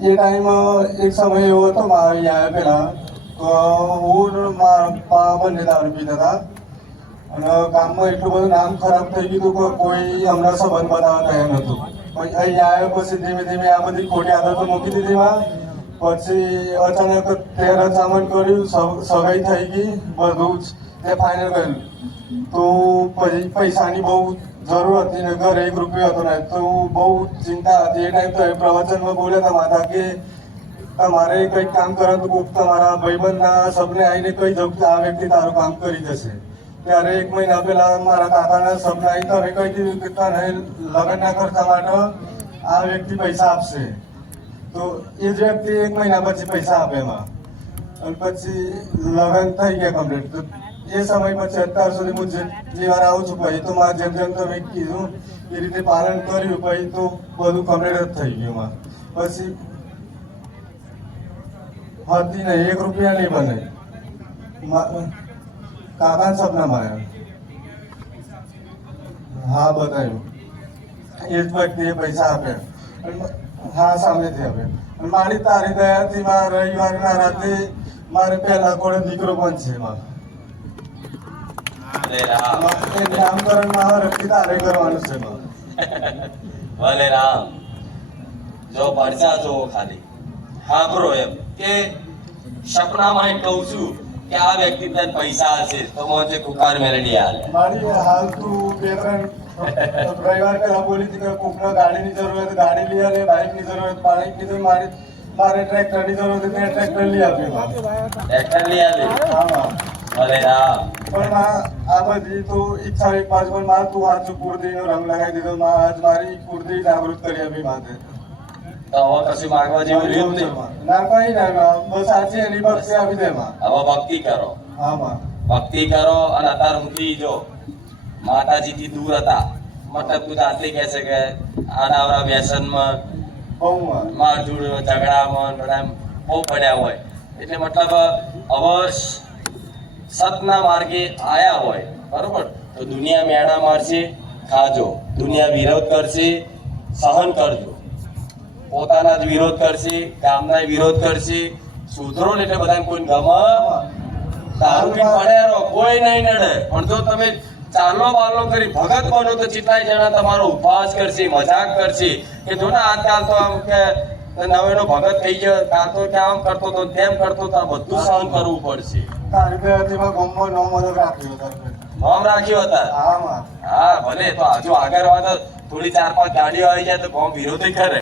એ time એક સમય એવો હતો મારા અહીંયા પેલા હું મારા પપ્પા બંને દારૂ પીતા હતા અને ગામમાં એટલું બધું નામ ખરાબ થઈ ગયું કે કોઈ હમણાં સંબંધ બનાવવા તૈયાર નહોતું. પછી અહીંયા આવ્યો પછી ધીમે ધીમે આ બધી ખોટી આદતો મૂકી દીધી માં. પછી અચાનક તેર સામાન કર્યું, સગાઈ થઈ ગઈ, બધું જ તે ફાઇનલ કર્યું. તો પછી પૈસાની બહુ જરૂર હતી ને ઘરે 1 રૂપિયો હતો ને, તો બહુ ચિંતા હતી. એ ટાઈમ તો એ પ્રવચનમાં બોલ્યા હતા માતા કે તમારે કંઈક કામ કરો તો કોઈક તમારા ભાઈબંધના સપને આવીને કહી દઉં કે આ વ્યક્તિ તારું કામ કરી જશે. ત્યારે 1 મહિના પહેલા મારા કાકાના સપના આવી તમે કહી દીધું કે તને લગ્નના ખર્ચા માટે આ વ્યક્તિ પૈસા આપશે. તો એ જ વ્યક્તિ 1 મહિના પછી પૈસા આપે એમાં, અને પછી લગ્ન થઈ ગયા કમ્પ્લીટ. એ સમય પછી અત્યાર સુધી હું જેટલી વાર આવું છું પછી તો મારે જેમ જેમ તમે કીધું એ રીતે પાલન કર્યું પછી તો બધું કમ્પ્લીટ જ થઈ ગયું. પછી હતી નહીં, 1 રૂપિયા નહીં બને. કાકા સપનામાં આવ્યા, હા બતાવ્યું, એ જ વ્યક્તિએ પૈસા આપ્યા. હા સામેથી આપ્યા. મારી તારી દયાથી મારા રવિવારના રાતે મારે પહેલા કોડે દીકરો પણ છે. નામકરણ માં રક્તિ તારે કરવાનું છે. ભલે રામ જો પડતા જો ખાલી સાંભળો એમ કે સપનામાં એમ કહું છું કે આ વ્યક્તિ તને પૈસા હશે તો મને કુકાર મેલડી હાલે. મારી હાલ તું 2-3 રવિવાર પહેલા બોલી હતી કે કોકના ગાડીની જરૂર હોય તો ગાડી લઈ આવે, બાઇકની જરૂર હોય તો બાઇક કીધું, મારે ટ્રેક્ટરની જરૂર હતી મેં ટ્રેક્ટર લઈ આપ્યું. ટ્રેક્ટર લઈ આવે. હા ભલે રામ પણ આ બધી તો ઈચ્છા એક બાજુ પણ મારે તું આજુ કુર્તીનો રંગ લગાવી દીધો. આજ મારી કુર્તી જાગૃત કરી આપી માથે. તો હવે કશું માંગવા જેવું રહ્યું નહીં. ના કઈ ના, બસ આજે એની ભક્તિ આપી દે માં. હવે ભક્તિ કરો. હા માં ભક્તિ કરો. અને અત્યાર સુધી જો માતાજીથી દૂર હતા, મતલબ તું આટલી કહે છે કે આડાવડા વ્યસનમાં બહુ માં મારઝૂડ ઝઘડામાં બધા બહુ પડ્યા હોય, એટલે મતલબ અવશ્ય સતના માર્ગે આયા હોય બરોબર, તો દુનિયા મેણા મારશે, ખાજો. દુનિયા વિરોધ કરશે, સહન કરજો. પોતાના જ વિરોધ કરશે, ગામના વિરોધ કરશે. સુધરો ને એટલે બધાને કોઈ ગમે. દારૂ પી પડ્યા રહો, કોઈ નહીં નડે. પણ જો તમે ચાલો બાલો કરી ભગત બનો તો કેટલાય જણા તમારો ઉપવાસ કરશે, મજાક કરશે કે જો ને આજકાલ તો આમ કે નવેનો ભગત થઈ ગયો, કાં તો કે આમ કરતો તો તેમ કરતો તો આ બધું સહન કરવું પડશે. તારી બેમાં ગમમાં નોમ મદદ રાખ્યો હતો. નામ રાખ્યો હતા. હા માં હા ભલે, તો હજુ આગળ વાત થોડી 4-5 ગાડીઓ આવી જાય તો કોમ વિરોધી કરે.